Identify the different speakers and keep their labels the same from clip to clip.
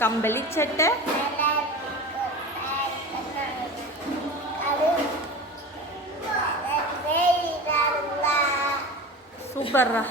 Speaker 1: கம்பளி சட்டை சூப்பர்ரா.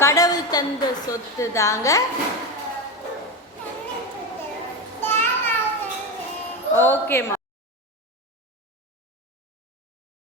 Speaker 1: கடவுள் தந்த சொத்து தாங்க
Speaker 2: Okay,
Speaker 1: ma.